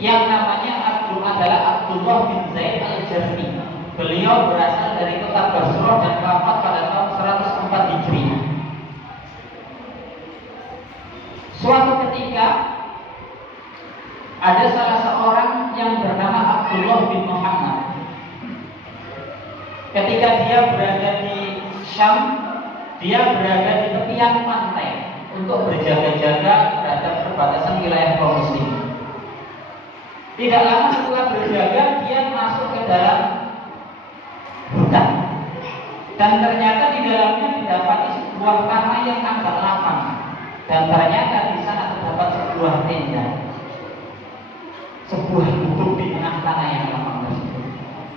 yang namanya Abdul adalah Abdullah bin Zaid al-Jarmi. Beliau berasal dari kota Basrah dan wafat pada tahun 104 Hijriah. Suatu ketika ada salah seorang yang bernama Abdullah bin Muhammad. Ketika dia berada di Syam, dia berada di tepian pantai untuk berjaga-jaga terhadap perbatasan wilayah kaum muslimin. Tidak lama setelah berjaga, dia masuk ke dalam hutan. Dan ternyata di dalamnya didapati sebuah tanah yang agak lapang. Dan ternyata di sana terdapat sebuah tenda, sebuah gubuk di tengah tanah yang lapang tersebut.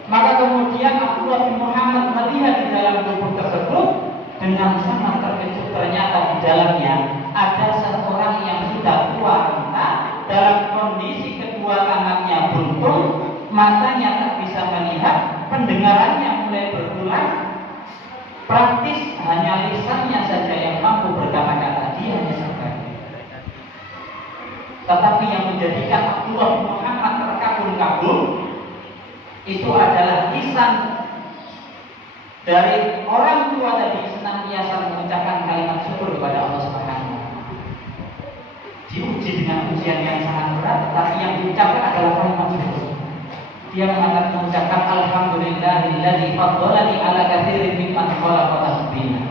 Maka kemudian Abdullah bin Muhammad melihat di dalam gubuk tersebut dengan sangat terkejut. Ternyata di dalamnya ada seorang yang sudah tua renta, dalam kondisi kedua tangannya buntung, matanya tak bisa melihat, pendengarannya mulai berkurang, praktis hanya lisannya saja yang mampu berkata-kata. Dia hanya sabar. Tetapi yang menjadikan Abdullah bin Muhammad terkagum-kagum itu adalah lisan dari orang tua tadi senantiasa mengucapkan kalimat syukur kepada Allah Subhanahu wa Ta'ala. Diuji dengan ujian yang sangat berat, tetapi yang diucapkan adalah kalimat syukur. Dia mengucapkan alhamdulillahilladzi faddalani ala katsirin mimman khalaqa tafdila.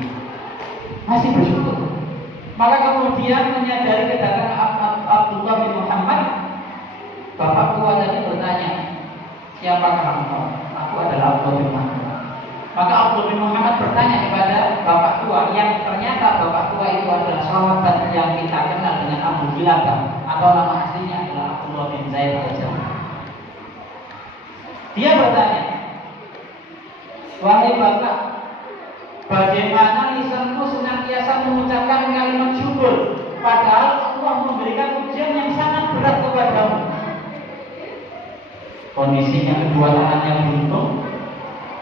Masih bersyukur. Maka kemudian menyadari kedatangan Abdullah bin Muhammad, bapak tua tadi bertanya, siapakah engkau? Aku adalah Abdullah bin Muhammad. Maka Abdullah bin Muhammad bertanya kepada bapak tua, yang ternyata bapak tua itu adalah sahabat yang kita kenal dengan Abu Kilabah, atau nama aslinya adalah Abdullah bin Zaid al-Jarmi. Dia bertanya, wahai bapak, bagaimana lisanmu senantiasa mengucapkan kalimat syukur, padahal Allah memberikan ujian yang sangat berat kepadamu. Kondisinya kedua tangannya buntung,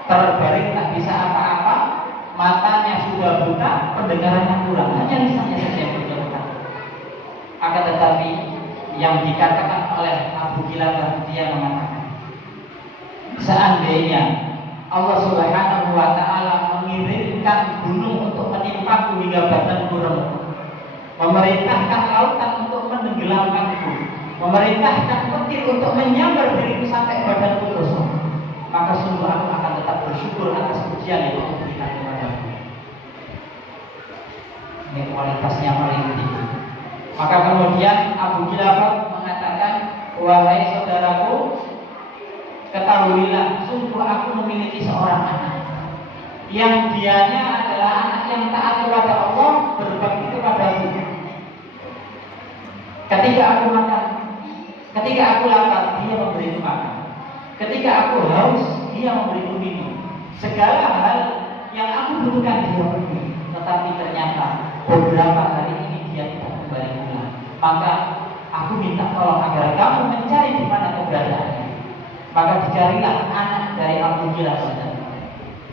terbaring tak bisa apa-apa, matanya sudah buta, pendengarannya kurang, hanya lisannya saja yang buta. Akan tetapi yang dikatakan oleh Abu Kilabah, dia mengatakan, seandainya Allah Subhanahu wa Ta'ala mengirimkan gunung untuk menimpaku hingga badanku remuk, memerintahkan lautan untuk menenggelamkanku, memerintahkan petir untuk menyambar diriku sampai badanku kosong, maka sungguh aku akan tetap bersyukur atas ujian yang Allah berikan kepadaku. Ini kualitasnya paling tinggi. Maka kemudian Abu Kilabah mengatakan, wahai saudaraku, ketahuilah, sungguh aku memiliki seorang anak yang dianya adalah anak yang taat kepada Allah, berbakti kepadaku. Ketika aku makan, ketika aku lapar, dia memberiku makan. Ketika aku haus, dia memberiku minum. Segala hal yang aku butuhkan dia beri. Tetapi ternyata beberapa hari ini dia tidak kembali pulang. Maka aku minta tolong agar kamu mencari di mana keberadaannya. Maka dicarilah anak dari Abu Kilabah.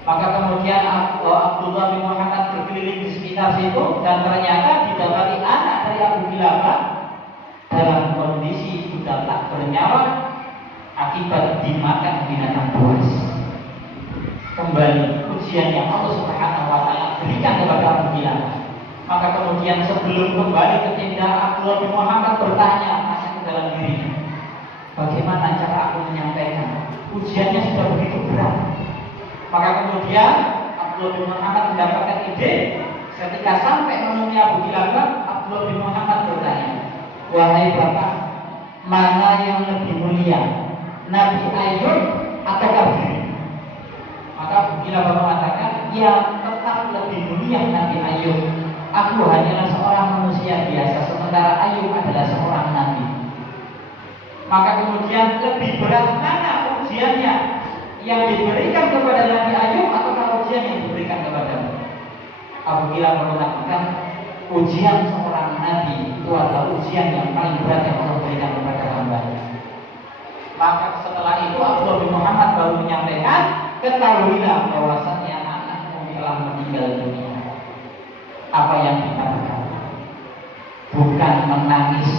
Maka kemudian Abdullah bin Muhammad berkeliling di sekitar situ, dan ternyata didapati anak dari Abu Kilabah dalam kondisi sudah tak bernyawa akibat dimakan binatang buas. Kembali ujian yang Allah Subhanahu wa Ta'ala berikan kepada Abu Kilabah. Maka kemudian sebelum kembali ke tenda, Abdullah bin Muhammad bertanya masuk ke dalam dirinya, bagaimana cara aku menyampaikan? Ujiannya sudah begitu berat. Maka kemudian Abdullah bin Muhammad mendapatkan ide. Ketika sampai menemui Abu Kilabah, Abdullah bin Muhammad bertanya, wahai bapak, mana yang lebih mulia, Nabi Ayub atau kafir? Maka Abu Kilabah mengatakan, ya tetap lebih mulia Nabi Ayub. Aku hanyalah seorang manusia biasa, sementara Ayub adalah seorang nabi. Maka kemudian lebih berat mana ujiannya yang diberikan kepada Nabi Ayub atau ujian yang diberikan kepadamu? Abu Kilabah mengatakan, ujian seorang nabi itu adalah ujian yang paling berat yang Allah berikan kepada hamba-Nya. Maka setelah itu Abdullah bin Muhammad baru menyampaikan, ketahuilah bahwasannya anakmu telah meninggal dunia. Apa yang dikatakan bukan menangis,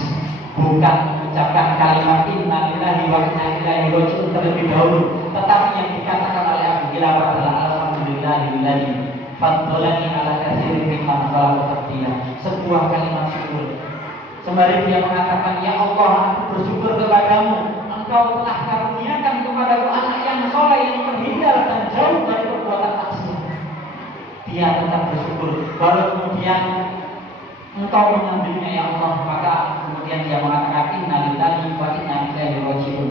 bukan mengucapkan kalimat inna terlebih dahulu. Tetapi yang dikatakan oleh Abu Kilabah adalah alhamdulillahilladzi faddalani ala katsirin mimman khalaqa tafdila. Sebuah kalimat syukur. Sembari dia mengatakan, ya Allah, aku bersyukur kepadamu, Engkau telah karuniakan kepadaku anak yang soleh, yang terhindar dan jauh dari perbuatan maksiat. Dia tetap bersyukur. Baru kemudian Engkau mengambilnya ya Allah, maka kemudian dia mengatakan inna lillahi wa inna ilaihi raji'un.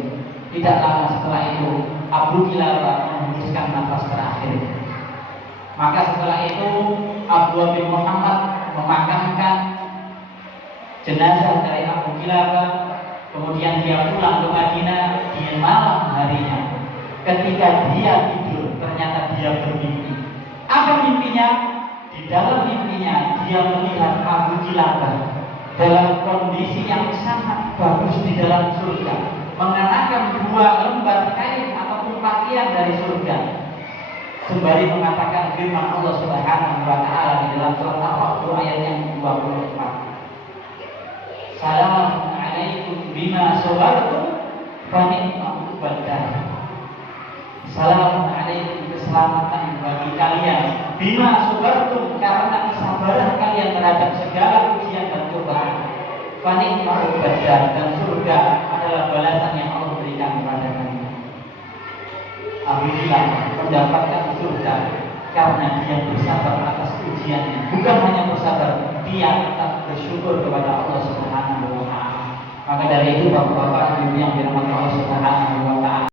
Tidak lama setelah itu Abu Kilabah menghembuskan nafas terakhir. Maka setelah itu Abdullah bin Muhammad memakamkan jenazah dari Abu Kilabah. Kemudian dia pulang ke Madinah di malam harinya. Ketika dia tidur, ternyata dia bermimpi. Apa mimpinya? Di dalam mimpinya dia melihat Abu Kilabah dalam kondisi yang sangat bagus di dalam surga, mengenakan 2 lembar kain ataupun pakaian dari surga. Sembari mengatakan firman Allah Subhanahu wa taala di dalam surat Al-Baqarah ayat yang 24. Assalamu alaikum bima sabartum fa ni'mal badal. Assalamu alaikum, keselamatan bagi kalian bima sabartum, karena kesabaran kalian terhadap segala ujian dan cobaan. Fa ni'mal badal, dan surga adalah balasan yang Allah berikan kepada kalian. Alhamdulillah mendapatkan surga karena dia bersabar atas ujiannya. Bukan hanya bersabar, dia tetap bersyukur kepada Allah Subhanahu wa taala. Maka dari itu Bapak-bapak, Ibu yang dirahmati Allah Subhanahu wa taala,